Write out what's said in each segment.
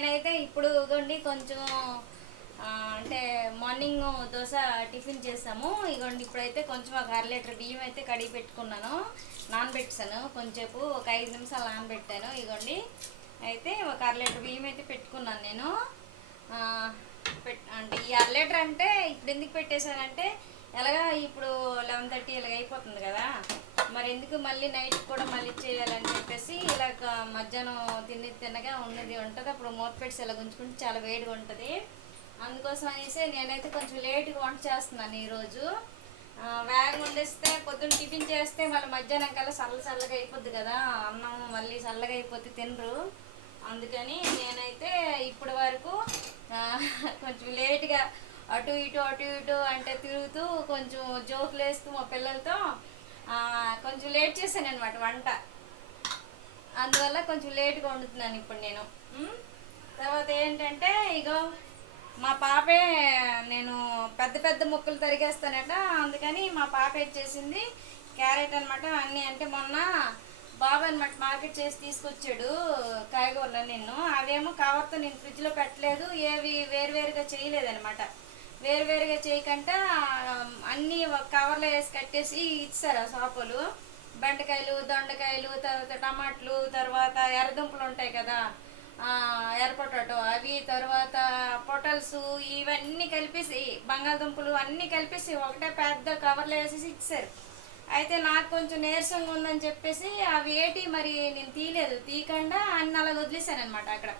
నేనైతే ఇప్పుడు ఇగోండి కొంచెం అంటే మార్నింగ్ దోశ టిఫిన్ చేసాము. ఇగోండి ఇప్పుడైతే కొంచెం ఒక 1/2 లీటర్ బియ్యం అయితే కడిగి పెట్టుకున్నాను, నానబెట్టాను. కొంచెంసేపు ఒక 5 నిమిషాలు నానబెట్టాను. ఇగోండి అయితే ఒక 1/2 లీటర్ బియ్యం అయితే పెట్టుకున్నాను నేను. అంటే ఈ 1/2 లీటర్ అంటే ఇప్పుడు ఎందుకు పెట్టేశానంటే ఎలాగా ఇప్పుడు 11:30 ఇలాగ అయిపోతుంది కదా, మరి ఎందుకు మళ్ళీ నైట్ కూడా మళ్ళీ చేయాలని చెప్పేసి ఇలాగ మధ్యాహ్నం తిన్నగా ఉన్నది ఉంటుంది. అప్పుడు మూత పెట్టి ఇలా ఉంచుకుంటే చాలా వేడిగా ఉంటుంది. అందుకోసం అనేసి నేనైతే కొంచెం లేట్గా వంట చేస్తున్నాను ఈరోజు. వేగం వండిస్తే పొద్దున్న టిఫిన్ చేస్తే మళ్ళీ మధ్యాహ్నం కల్లా చల్లగా అయిపోద్ది కదా, అన్నం మళ్ళీ చల్లగా అయిపోతే తినరు. అందుకని నేనైతే ఇప్పటి వరకు కొంచెం లేట్గా అటు ఇటు అంటే తిరుగుతూ కొంచెం జోకులు వేస్తూ మా పిల్లలతో కొంచెం లేట్ చేశాను అనమాట వంట. అందువల్ల కొంచెం లేట్గా వండుతున్నాను ఇప్పుడు నేను. తర్వాత ఏంటంటే ఇగో మా పాపే, నేను పెద్ద ముక్కలు తరిగేస్తానట, అందుకని మా పాప చేసింది క్యారెట్ అనమాట. అన్నీ అంటే మొన్న బాబు అనమాట మార్కెట్ చేసి తీసుకొచ్చాడు కాయగూరలు. నేను అవేమో కవర్తో నేను ఫ్రిడ్జ్లో పెట్టలేదు, ఏవి వేరువేరుగా చేయలేదనమాట. వేరువేరుగా చేయకుండా అన్నీ కవర్లో వేసి కట్టేసి ఇచ్చారు ఆ షాపులు. బెండకాయలు, దొండకాయలు, తర్వాత టమాటాలు, తర్వాత ఎర్రదుంపలు ఉంటాయి కదా, ఎర్ర పొటాటో అవి, తర్వాత పొటల్స్, ఇవన్నీ కలిపేసి బంగాళదుంపలు అన్నీ కలిపేసి ఒకటే పెద్ద కవర్లో వేసేసి ఇచ్చారు. అయితే నాకు కొంచెం నీరసంగా ఉందని చెప్పేసి అవి ఏటి మరి నేను తీయకుండా అన్ని అలా వదిలేసాను అనమాట. అక్కడ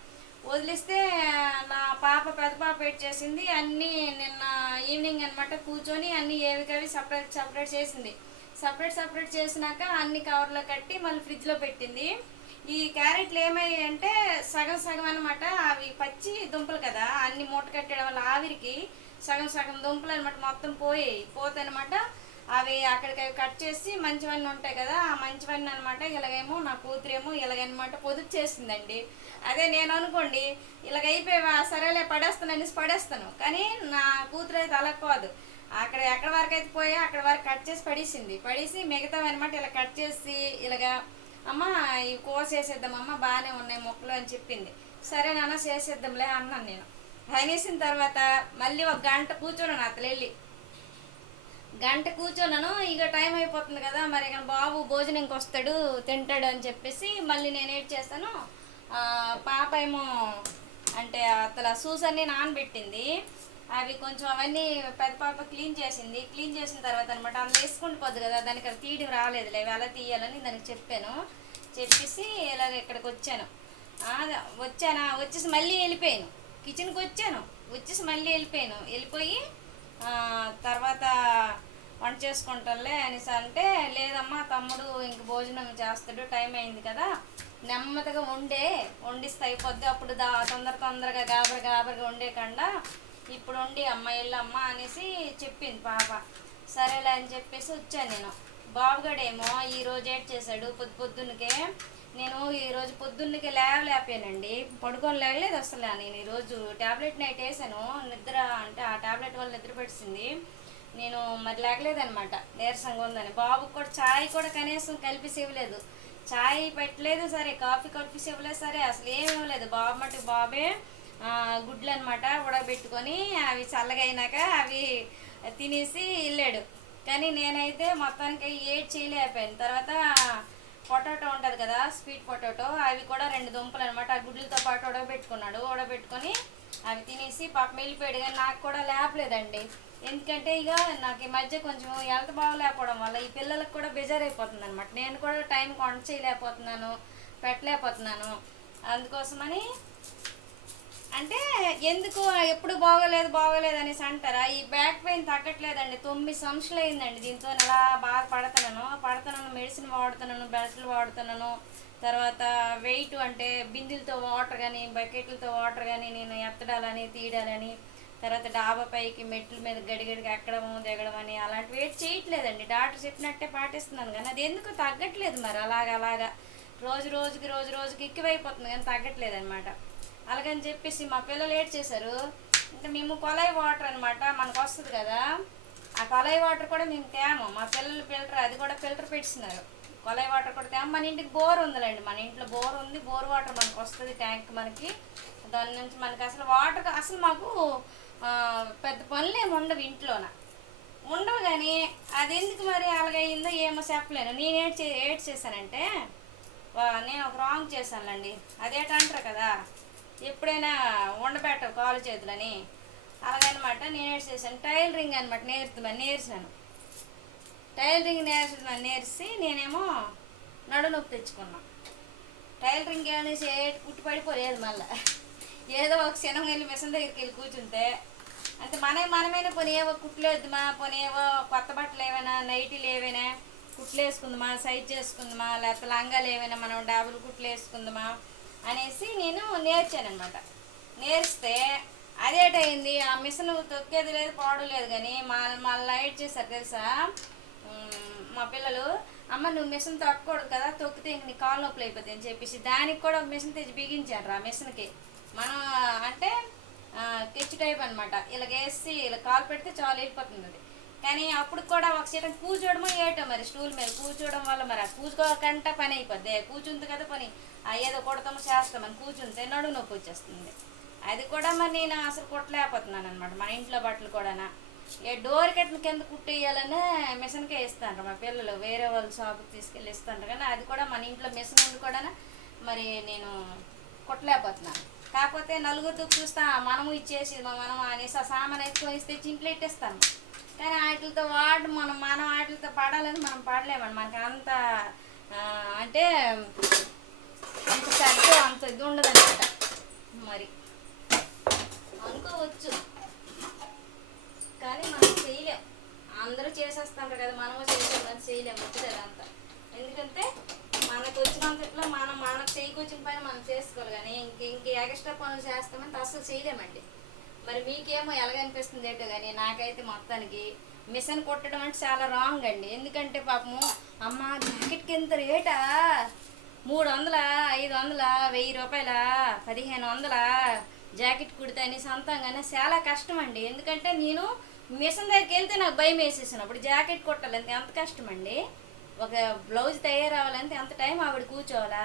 వదిలిస్తే నా పెద్ద పాప చేసింది అన్నీ నిన్న ఈవినింగ్ అనమాట కూర్చొని అన్నీ ఏవికవి సపరేట్ చేసింది. సపరేట్ చేసినాక అన్ని కవర్లో కట్టి మళ్ళీ ఫ్రిడ్జ్లో పెట్టింది. ఈ క్యారెట్లు ఏమయ్యాయి అంటే సగం అనమాట, అవి పచ్చి దుంపలు కదా, అన్ని మూట కట్టడం వల్ల ఆవిరికి సగం దుంపలు అనమాట మొత్తం పోతే అనమాట. అవి అక్కడికి కట్ చేసి మంచివన్నీ ఉంటాయి కదా, ఆ మంచివన్నీ అనమాట ఇలాగేమో నా కూతురేమో ఇలాగనమాట పొదుపు చేసిందండి. అదే నేను అనుకోండి ఇలాగ అయిపోయావా సరేలే పడేస్తాను, కానీ నా కూతురు అయితే అలా కాదు. ఎక్కడ వరకు అయితే పోయా అక్కడ వరకు కట్ చేసి పడేసి మిగతా అనమాట ఇలా కట్ చేసి ఇలాగా అమ్మ ఇవి కోసేసేద్దాం అమ్మ, బాగానే ఉన్నాయి మొక్కలు అని చెప్పింది. సరే నాన్న చేసేద్దాంలే అన్నాను నేను. అనేసిన తర్వాత మళ్ళీ ఒక గంట కూర్చోను అతను గంట కూర్చోన్నాను. ఇక టైం అయిపోతుంది కదా, మరి ఇక బాబు భోజనంకి వస్తాడు తింటాడు అని చెప్పేసి మళ్ళీ నేను ఏం చేస్తాను, పాప ఏమో అంటే అతల సూస్ అన్నీ నానబెట్టింది. అవి కొంచెం అవన్నీ పెద్ద పాప క్లీన్ చేసిన తర్వాత అనమాట అందులో వేసుకుంటూ పోద్ది కదా, దానికి అది తీయడం రాలేదులే, అవి ఎలా తీయాలని దానికి చెప్పేసి ఇలాగ ఇక్కడికి వచ్చేసి మళ్ళీ వెళ్ళిపోయాను. కిచెన్కి వచ్చేసి మళ్ళీ వెళ్ళిపోయి తర్వాత వంట చేసుకుంటానులే అనేసి అంటే, లేదమ్మా తమ్ముడు ఇంక భోజనం చేస్తాడు, టైం అయింది కదా, నెమ్మదిగా వండిస్తే అయిపోద్ది, అప్పుడు తొందరగా గాబరగా వండేకుండా ఇప్పుడు వండి అమ్మ వెళ్ళమ్మ అనేసి చెప్పింది పాప. సరేలే అని చెప్పేసి వచ్చాను నేను. బాబుగాడేమో ఈరోజు ఏడ్ చేశాడు పొద్దున్నకే. నేను ఈరోజు పొద్దున్నకే లేకపోయానండి, పడుకొని లేగలేదు అసలు. నేను ఈరోజు ట్యాబ్లెట్ నైట్ వేసాను, నిద్ర అంటే ఆ ట్యాబ్లెట్ వల్ల నిద్ర పెట్టింది. నేను మరి లేగలేదనమాట, నీరసంగా ఉందని. బాబుకి కూడా ఛాయ్ కూడా కనీసం కలిపేసి ఇవ్వలేదు, ఛాయ్ పెట్టలేదు సరే, కాఫీ కలిపేసి ఇవ్వలేదు సరే, అసలు ఏమి ఇవ్వలేదు. బాబే గుడ్లు అనమాట ఉడకబెట్టుకొని అవి చల్లగా అయినాక అవి తినేసి వెళ్ళాడు. కానీ నేనైతే మొత్తానికి ఏడ్ చేయలేకపోయాను. తర్వాత పొటాటో ఉంటుంది కదా, స్వీట్ పొటాటో, అవి కూడా 2 దుంపలు అనమాట ఆ గుడ్లతో పాటు ఉడకబెట్టుకొని అవి తినేసి పాప వెళ్ళిపోయాడు. కానీ నాకు కూడా లేపలేదండి, ఎందుకంటే ఇక నాకు ఈ మధ్య కొంచెం హెల్త్ బాగోలేకపోవడం వల్ల ఈ పిల్లలకు కూడా బెజారైపోతుంది అనమాట. నేను కూడా టైంకి వంట చేయలేకపోతున్నాను, పెట్టలేకపోతున్నాను. అందుకోసమని అంటే ఎందుకు ఎప్పుడు బాగోలేదు అనేసి అంటారా, ఈ బ్యాక్ పెయిన్ తగ్గట్లేదండి. 9 సంవత్సరాలు అయిందండి దీంతో అలా పడుతున్నాను, మెడిసిన్ వాడుతున్నాను, బెల్ట్లు వాడుతున్నాను. తర్వాత వెయిట్ అంటే బిందెలతో వాటర్ కానీ బకెట్లతో వాటర్ కానీ నేను ఎత్తడాలని తీయడాలని, తర్వాత డాబా పైకి మెట్ల మీద గడిగడిగా ఎక్కడము దిగడం అని అలాంటి వెయిట్ చేయట్లేదండి. డాక్టర్ చెప్పినట్టే పాటిస్తున్నాను, కానీ అది ఎందుకు తగ్గట్లేదు. మరి అలాగా రోజుకి ఎక్కువైపోతుంది కానీ తగ్గట్లేదు అనమాట. అలాగని చెప్పేసి మా పిల్లలు ఏడ్ చేశారు. అంటే మేము కొలాయి వాటర్ అనమాట మనకు వస్తుంది కదా, ఆ కొలాయి వాటర్ కూడా మేము తేము. మా పిల్లలు ఫిల్టర్, అది కూడా ఫిల్టర్ పెట్టిస్తున్నారు. కొలాయి వాటర్ కూడా తేము. మన ఇంటికి బోర్ ఉందిలేండి, మన ఇంట్లో బోర్ ఉంది, బోర్ వాటర్ మనకు వస్తుంది ట్యాంక్ మనకి. దాని నుంచి మనకి అసలు వాటర్ అసలు మాకు పెద్ద పనులు ఏమి ఉండవు ఇంట్లోన ఉండవు. కానీ అది ఎందుకు మరి అలాగయిందో ఏమో చెప్పలేను. నేను ఏడ్ చేశానంటే నేను ఒక రాంగ్ చేశానులేండి. అదేటంటారు కదా, ఎప్పుడైనా ఉండబెట్టవు కాలు చేతులని, అలాగనమాట. నేను ఏడ్ చేశాను. టైలరింగ్ అనమాట నేర్చాను. టైలరింగ్ నేర్చి నేనేమో నడునొప్పి తెచ్చుకున్నాను. టైలరింగ్ అనేసి కుట్టి పడిపోలేదు. మళ్ళీ ఏదో ఒక క్షణం వెళ్ళి మిషన్ దగ్గరికి వెళ్ళి కూర్చుంటే అంటే మనమైనా పోనీ ఏవో కుట్లేద్దామా, పోనీ ఏవో కొత్త బట్టలు ఏవైనా, నైటీలు ఏవైనా కుట్లు వేసుకుందామా, సైజ్ చేసుకుందామా, లేకపోతే లంగాలు ఏవైనా మనం డబుల్ కుట్లు వేసుకుందామా అనేసి నేను నేర్చానమాట. నేర్స్తే అదేటయింది, ఆ మిషన్ తొక్కేది లేదు, పోవడం లేదు. కానీ మళ్ళీ లైట్ చేశారు తెలుసా మా పిల్లలు, అమ్మ నువ్వు మిషన్ తొక్కకూడదు కదా, తొక్కితే ఇంక నీ కాలు నొప్పులు అయిపోతాయి అని చెప్పేసి దానికి కూడా ఒక మిషన్ తెచ్చి బిగించారు. ఆ మిషన్కి మనం అంటే కెచ్చు టైప్ అనమాట. ఇలాగేసి ఇలా కాలు పెడితే చాలా వెళ్ళిపోతుంది అది. కానీ అప్పుడు కూడా ఒక సీటం కూర్చోవడమో ఏటో మరి స్టూల్ మీద కూర్చోవడం వల్ల మరి ఆ కూర్చోకంటే పని అయిపోద్ది. కూర్చుంది కదా పని, ఏదో కొడతామో చేస్తామని కూర్చుంటే నడుము నొప్పి వచ్చేస్తుంది. అది కూడా మరి నేను అసలు కుట్టలేకపోతున్నాను అనమాట. మన ఇంట్లో బట్టలు కూడా డోర్ కట్టిన కింద కుట్టేయాలనే మిషన్కే ఇస్తాను మా పిల్లలు. వేరే వాళ్ళు షాప్కి తీసుకెళ్ళి ఇస్తాను. కానీ అది కూడా మన ఇంట్లో మిషన్ ఉండి కూడా మరి నేను కుట్టలేకపోతున్నాను. కాకపోతే నలుగురితో చూస్తా మనము ఇచ్చేసి మనం అనేసి ఆ సామాన్ ఎక్కువ ఇస్తే ఇంట్లో ఇట్టేస్తాను. కానీ వాటితో మనం వాటితో పడాలని మనం పడలేమండి. మనకి అంత అంటే అంత పెద్ద అంత ఇది ఉండదన్నమాట. మరి అనుకోవచ్చు కానీ మనం చేయలేం. అందరూ చేసేస్తాం కదా, మనము చేయలేము వచ్చేది అంతా. ఎందుకంటే మనకు వచ్చినంత ఇట్లా మనకు చేయకొచ్చిన పని మనం చేసుకోవాలి. కానీ ఇంక ఎక్స్ట్రా పనులు చేస్తామంటే అసలు చేయలేమండి. మరి మీకేమో ఎలాగనిపిస్తుంది ఏంటో కానీ నాకైతే మొత్తానికి మిషన్ కుట్టడం అంటే చాలా రాంగ్ అండి. ఎందుకంటే పాపము అమ్మ జాకెట్కి ఎంత రేటా, 300, 500, 1000 రూపాయల, 1500 జాకెట్ కుడితే అని సొంతంగానే చాలా కష్టం అండి. ఎందుకంటే నేను మిషన్ దగ్గరికి వెళ్తే నాకు భయం వేసేసాను. అప్పుడు జాకెట్ కుట్టాలంటే ఎంత కష్టం అండి. ఒక బ్లౌజ్ తయారవ్వాలంటే ఎంత టైం ఆవిడ కూర్చోవాలా,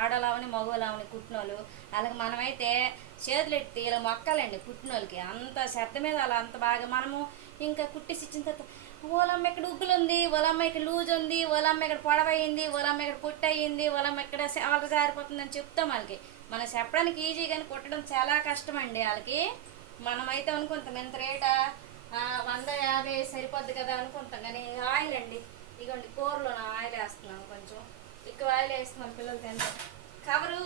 ఆడలావని మగవాళ్ళని కుట్టినోళ్ళు. అలాగే మనమైతే చేతులు ఎట్టి ఇలా మొక్కాలండి కుట్టినోళ్ళకి. అంత శ్రద్ధ మీద అలా అంత బాగా మనము ఇంకా కుట్టేసి ఇచ్చిన తర్వాత ఓలమ్మ ఇక్కడ ఉగ్గులు ఉంది, ఓలమ్మ ఇక్కడ లూజ్ ఉంది, ఓలమ్మ ఇక్కడ పొడవయింది, ఓలమ్మ ఇక్కడ పొట్టు అయ్యింది, ఓలమ్మ ఇక్కడ ఆలు జారిపోతుందని చెప్తాం వాళ్ళకి. మనం చెప్పడానికి ఈజీ కానీ కుట్టడం చాలా కష్టం అండి వాళ్ళకి. మనమైతే అనుకుంటాం ఎంత రేటా 150 సరిపోద్ది కదా అనుకుంటాం. కానీ ఆయిల్ అండి, ఇదిగోండి కూరలో ఆయిల్ వేస్తున్నాను, కొంచెం ఎక్కువ ఆయిల్ వేస్తున్నాను పిల్లలు తింటారు. కవరు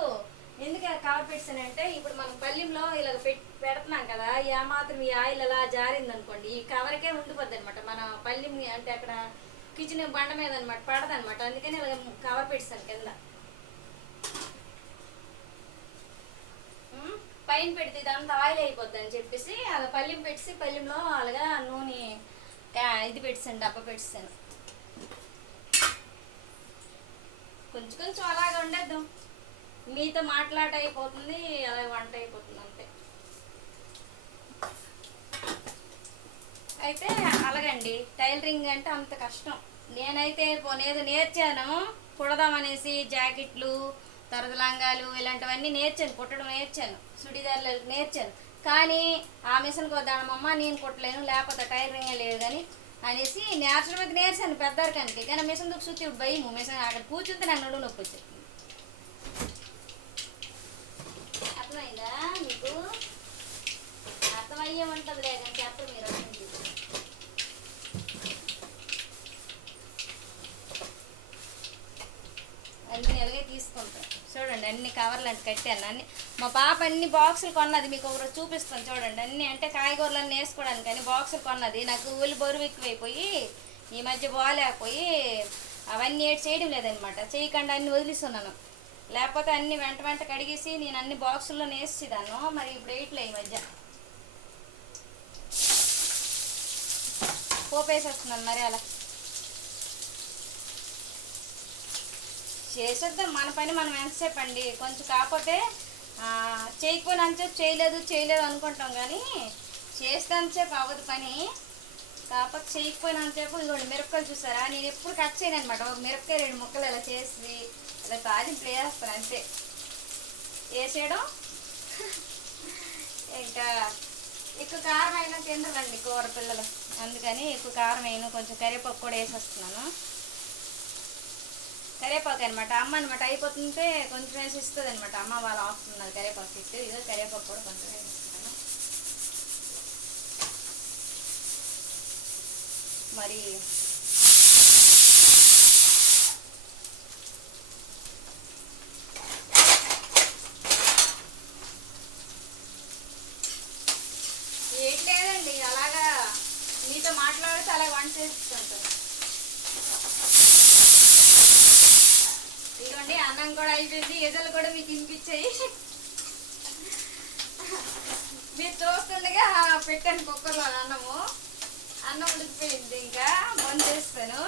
ఎందుకు కవర్ పెట్టానంటే ఇప్పుడు మనం పల్లెంలో ఇలా పెడుతున్నాం కదా, మాత్రం ఈ ఆయిల్ అలా జారింది అనుకోండి ఈ కవర్కే ఉండిపోద్ది అనమాట. మన పల్లెం అంటే అక్కడ కిచెన్ బండ మీద అనమాట పడదనమాట. అందుకని ఇలా కవర్ పెట్టాను కింద. పైన పెడితే ఇదంతా ఆయిల్ అయిపోద్ది అని చెప్పేసి అలా పల్లెం పెట్టి పల్లెంలో అలాగా నూనె ఇది పెట్టాను, డబ్బా పెట్టాను. కొంచెం కొంచెం అలాగే ఉండేద్దాం. మీతో మాట్లాట అయిపోతుంది, అలాగే వంట అయిపోతుంది అంతే. అయితే అలాగండి టైలరింగ్ అంటే అంత కష్టం. నేనైతే పోనేదో నేర్చాను కుడదామనేసి, జాకెట్లు, తర్వాత లంగాలు ఇలాంటివన్నీ నేర్చాను, కుట్టడం నేర్చాను, సుడిదార్లు నేర్చాను. కానీ ఆ మిషన్ కొద్దామమ్మ నేను కుట్టలేను, లేకపోతే టైలరింగే లేదు కానీ అనేసి నేర్చడం అయితే నేర్చాను పెద్దరికానికి. కానీ మిషన్ దుక్కు చూస్తే భయము. మిషన్ అక్కడ కూర్చుంటే నాకు నడుము నొప్పి వచ్చేది. అర్థమైందా మీకు? అర్థమయ్యే ఉంటుంది లేదని చెప్పరు మీరు. అన్ని ఎలాగే తీసుకుంటాం చూడండి. అన్ని కవర్లు అంటే కట్టాను అన్ని. మా పాప అన్ని బాక్సులు కొన్నది, మీకు ఒకరోజు చూపిస్తాను చూడండి. అన్ని అంటే కాయగూరలన్నీ వేసుకోవడానికి కానీ బాక్సులు కొన్నది. నాకు ఊళ్ళు బరువు ఎక్కువైపోయి ఈ మధ్య బాగాలేకపోయి అవన్నీ ఏడు చేయడం లేదనమాట. చేయకుండా అన్ని వదిలిస్తున్నాను. లేకపోతే అన్ని వెంట వెంట కడిగేసి నేను అన్ని బాక్సుల్లో వేసేదాను. మరి ఇప్పుడు వేయట్లే ఈ మధ్య. పోపేసేస్తున్నాను మరి అలా చేసేద్దాం. మన పని మనం ఎంతసేపు అండి. కొంచెం కాకపోతే చేయకపోయినంతసేపు చేయలేదు అనుకుంటాం కానీ చేస్తేంతసేపు అవ్వదు పని. కాకపోతే చేయకపోయినంతసేపు ఇదిగోండి మిరపకాయలు చూసారా, నేను ఎప్పుడు కట్ చేయను అనమాట. ఒక మిరపకాయ 2 ముక్కలు ఇలా చేసి ఇలా తాజింపులు వేస్తాను అంతే. వేసేయడం ఇంకా ఎక్కువ కారం అయినా తినరండి కూర పిల్లలు, అందుకని ఎక్కువ కారం అయినా కొంచెం కరివేపాకు కూడా వేసేస్తున్నాను. కరివేపాకు అనమాట అమ్మ అనమాట అయిపోతుంటే కొంచెం వేసి ఇస్తుంది అనమాట. అమ్మ వాళ్ళు ఆపుతున్నారు కరివేపాకు ఇస్తే, ఇదో కరివేపాకు కూడా కొంచెం వేసిస్తున్నాను. మరి ఏం లేదండి, అలాగా మీతో మాట్లాడితే అలా వంట చేస్తుంటాను. ఇదిగోండి అన్నం కూడా అయిపోయింది, ఎదలు కూడా మీకు వినిపించాయి. మీరు చూస్తుండగా పెట్టాను కుక్కర్లో అన్నం ఉడికిపోయింది, ఇంకా బంద్ చేస్తాను.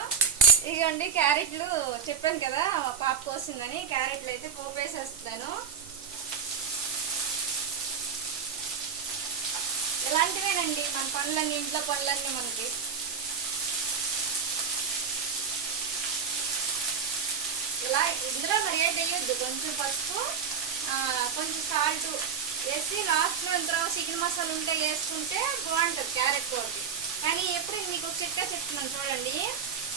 ఇదిగోండి క్యారెట్లు చెప్పాను కదా మా పాప కోసిందని, క్యారెట్లు అయితే పోపు వేసేస్తాను. ఇలాంటివేనండి మన పనులన్నీ, ఇంట్లో పనులన్నీ మనకి. ఇలా ఇందులో మరి ఏది వేయొద్దు, కొంచెం పసుపు కొంచెం సాల్ట్ వేసి లాస్ట్లో ఇంత చికెన్ మసాలా ఉంటే వేసుకుంటే బాగుంటుంది క్యారెట్ కూరకి. కానీ ఎప్పుడు మీకు ఒక చిట్కా చెప్తున్నాను చూడండి,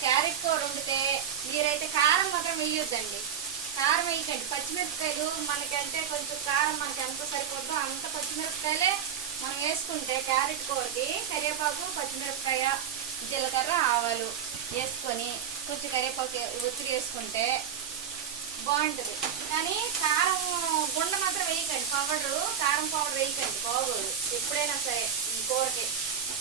క్యారెట్ కూర వండితే మీరైతే కారం మాత్రం వేయొద్దండి. కారం వేయకండి, పచ్చిమిరపకాయలు మనకంటే కొంచెం కారం మనకి ఎంత సరిపోద్దో అంత పచ్చిమిరపకాయలే మనం వేసుకుంటే క్యారెట్ కూరకి కరివేపాకు, పచ్చిమిరపకాయ, జీలకర్ర, ఆవాలు వేసుకొని కొంచెం కరివేపాకు ఒత్తిడి వేసుకుంటే బాగుంటుంది. కానీ కారం గుండ మాత్రం వేయకండి, కారం పౌడర్ వేయకండి, బాగోదు ఎప్పుడైనా సరే ఈ కూరకి.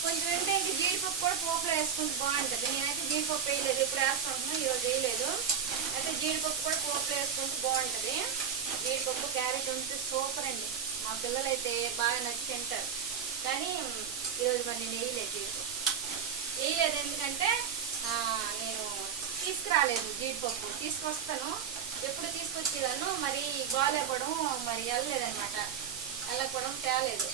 కొంచెం అంటే ఇంక జీడిపప్పు కూడా పోపులో వేసుకుంటే బాగుంటుంది. నేనైతే జీడిపప్పు వేయలేదు, ఎప్పుడు వేసుకుంటున్నాను, ఈరోజు వేయలేదు. అయితే జీడిపప్పు కూడా పోపులో వేసుకుంటే బాగుంటుంది. జీడిపప్పు క్యారెట్ ఉంటే సూపర్ అండి, మా పిల్లలు అయితే బాగా నచ్చి తింటారు. కానీ ఈరోజు మరి నేను వేయలేదు, ఎందుకంటే నేను తీసుకురాలేదు జీడిపప్పు. తీసుకొస్తాను, ఎప్పుడు తీసుకొచ్చేదాను, మరి బాగాలేపడం మరి వెళ్ళలేదనమాట, వెళ్ళకపోవడం తేలేదు.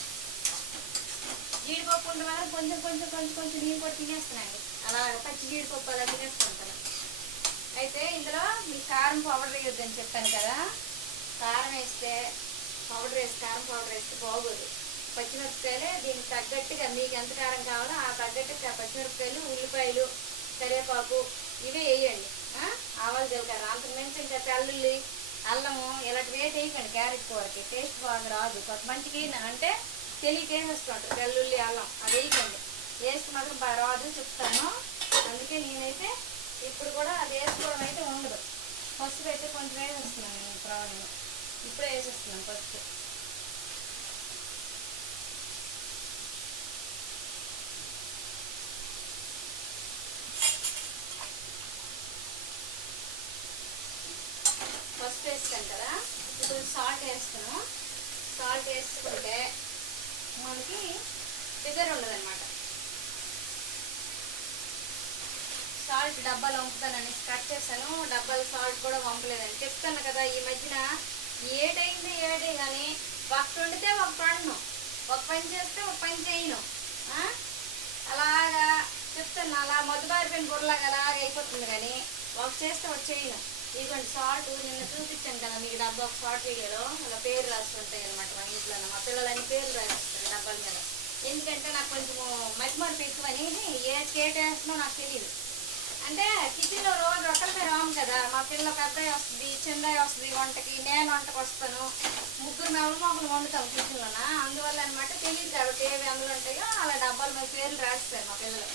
జీడిపప్పు ఉండే వల్ల కొంచెం కొంచెం కొంచెం కొంచెం నేను కూడా తినేస్తున్నాను, అలాగ పచ్చి జీడిపప్పు అలా తినేసుకుంటాను. అయితే ఇందులో మీకు కారం పౌడర్ వేయొద్దని చెప్పాను కదా, కారం పౌడర్ వేస్తే బాగోదు. పచ్చిమిరపకాయలే దీనికి తగ్గట్టుగా, మీకు ఎంత కారం కావాలో ఆ తగ్గట్టుగా పచ్చిమిరపకాయలు, ఉల్లిపాయలు, కరివేపాకు ఇవే వేయండి. ఆవాలు, జీలకర్ర, అంతకుమించి ఇంకా తెల్లుల్లి, అల్లము ఇలాంటివి వేయకండి. క్యారెట్ కూరకి టేస్ట్ బాగా రాదు, కొంతమందికి అంటే తెలియక వేసేస్తుంటారు తెల్లుల్లి, అల్లం, అది వేయకండి. వేస్తే మాత్రం బాగా రాదు చెప్తాను. అందుకే నేనైతే ఇప్పుడు కూడా అది వేసుకోవడం అయితే ఉండదు. పసుపు అయితే కొంచెం వేసేస్తున్నాను, నేను ఇప్పుడే వేసేస్తున్నాను పసుపు. పసుపు వేస్తాను కదా, ఇప్పుడు సాల్ట్ వేస్తాను. సాల్ట్ వేసుకుంటే మనకి షుగర్ ఉండదన్నమాట. సాల్ట్ డబ్బాలు వంపుతానని కట్ చేశాను, డబ్బాలు సాల్ట్ కూడా వంపలేదని చెప్తాను కదా. ఈ మధ్యన ఏటైంది కానీ ఒకటి వండితే ఒకటి వండను, ఒక పని చేస్తే ఒక పని చేయను, అలాగా చెప్తాను. అలా మధుబారిపోయిన బుర్రలాగా అలాగ అయిపోతుంది, కానీ ఒక చేస్తే ఒక చేయను. ఇదిగోండి సాల్ట్ నిన్న చూపించాను కదా మీకు, డబ్బా ఒక సాల్ట్ వీడియోలో అలా పేరు రాస్తుంటాయి అనమాట. మా ఇంట్లో మా పిల్లలని పేర్లు రాస్తారు డబ్బాల మీద, ఎందుకంటే నాకు కొంచెం మతిమరుపు ఎక్కువ అని వేస్తున్నావు నాకు తెలియదు. అంటే కిచెన్లో రోజు రొట్టెల పేరు రాము కదా, మా పిల్ల పెద్దవి వస్తుంది, చిన్నవి వస్తుంది వంటకి, నేను వంటకు వస్తాను, ముగ్గురు మొక్కలు వండుతాం కిచెన్లోన. అందువల్ల అనమాట తెలియదు కాబట్టి ఏవి అందులో ఉంటాయో అలా డబ్బాల మీద పేర్లు రాస్తారు మా పిల్లలు.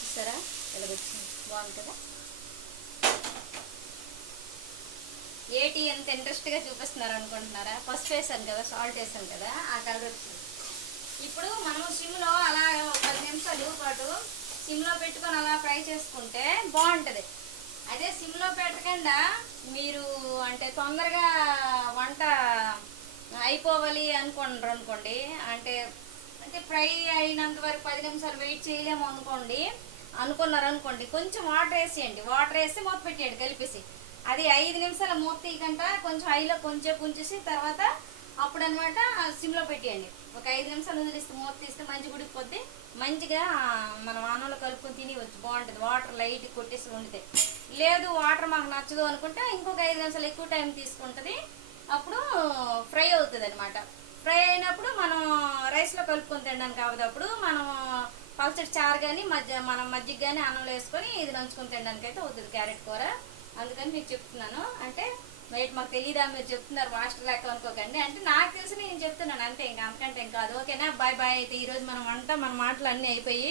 చూసారా ఎలా వచ్చింది, బాగుంది కదా. ఏటి ఎంత ఇంట్రెస్ట్గా చూపిస్తున్నారు అనుకుంటున్నారా, పసుపు వేసాను కదా, సాల్ట్ వేసాను కదా, ఆ కలర్ వచ్చింది. ఇప్పుడు మనం సిమ్లో అలా 10 నిమిషాలు పాటు సిమ్లో పెట్టుకొని అలా ఫ్రై చేసుకుంటే బాగుంటుంది. అదే సిమ్లో పెట్టకుండా మీరు అంటే తొందరగా వంట అయిపోవాలి అనుకోండి, అంటే ఫ్రై అయినంత వరకు 10 నిమిషాలు వెయిట్ చేయలేము అనుకున్నారనుకోండి, కొంచెం వాటర్ వేసేయండి. వాటర్ వేసి మూత పెట్టేయండి కలిపేసి. అది 5 నిమిషాల మూత తీయకుండా కొంచెం హైలో కొంచెం ఉంచేసి తర్వాత అప్పుడు అనమాట సిమ్లో పెట్టేయండి. ఒక 5 నిమిషాలు వదిలిస్తే మూత తీస్తే మంచిగా ఉడికిపోద్ది. మంచిగా మనం అన్నంలో కలుపుకొని తినవచ్చు, బాగుంటుంది. వాటర్ లైట్ కొట్టేసి వండితే. లేదు వాటర్ మాకు నచ్చదు అనుకుంటే ఇంకొక 5 నిమిషాలు ఎక్కువ టైం తీసుకుంటుంది. అప్పుడు ఫ్రై అవుతుంది అనమాట. ఫ్రై అయినప్పుడు మనం రైస్లో కలుపుకొని తినడానికి కావదు. అప్పుడు మనం పల్చటి చారు కానీ మనం మజ్జిగ కానీ అన్నంలో వేసుకొని ఇది నంచుకొని తినడానికి అయితే అవుతుంది క్యారెట్ కూర. అందుకని మీకు చెప్తున్నాను. అంటే బయట మాకు తెలియదా మీరు చెప్తున్నారు మాస్టర్ లెక్క అనుకోకండి. అంటే నాకు తెలిసి నేను చెప్తున్నాను అంతే, ఇంకా అంతకంటే ఏం కాదు. ఓకేనా, బాయ్ బాయ్. అయితే ఈరోజు మన మాటలు అన్నీ అయిపోయి